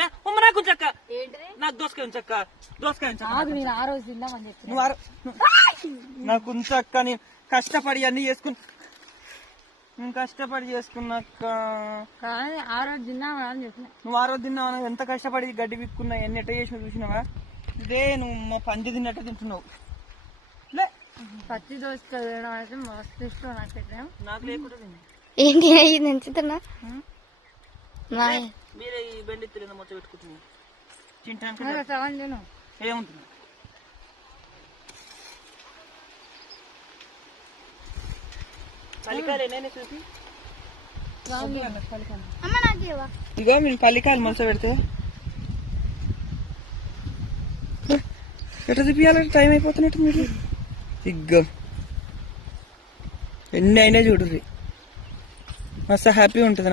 ఏ ఉమ్మ నాకు ఉంచక్క, నాకు దోసకాయ ఉంచక్క, దోసకాయ ఉంచక్క. ఆ రోజు తిందామని చెప్పి నాకు ఉంచక్క, నేను కష్టపడి అన్ని చేసుకున్నా, నేను కష్టపడి చేసుకున్నాక. కానీ ఆ రోజు తిన్నామని అని చెప్పిన. నువ్వు ఆ రోజు తిన్నావా? ఎంత కష్టపడి గడ్డి విక్కున్నా, ఎన్ని ఎట్ట చేసిన చూసినావా? ఇదే నువ్వు మా పంది తిన్నట్టు తింటున్నావు. పచ్చి దోసకాయ తినడం అయితే మస్తు ఇష్టం నాకైతే. నాకు లేకుండా ఏంటి ఎంచుతున్నా మీరే ఈ బెండి తిరిగి మొత్తం పెట్టుకుంటున్నావు. తింటాను తిను ఏముంటుంది. పల్లికాయలు ఎన్నైనా చూసి ఇగో మీరు పల్లికాయలు మొలస పెడితే ఎట్లా చూపించాలంటే టైం అయిపోతున్నట్టు. మీరు ఇగ్గో ఎన్ని అయినా చూడుర్రి, మస్తు హ్యాపీ ఉంటుంది.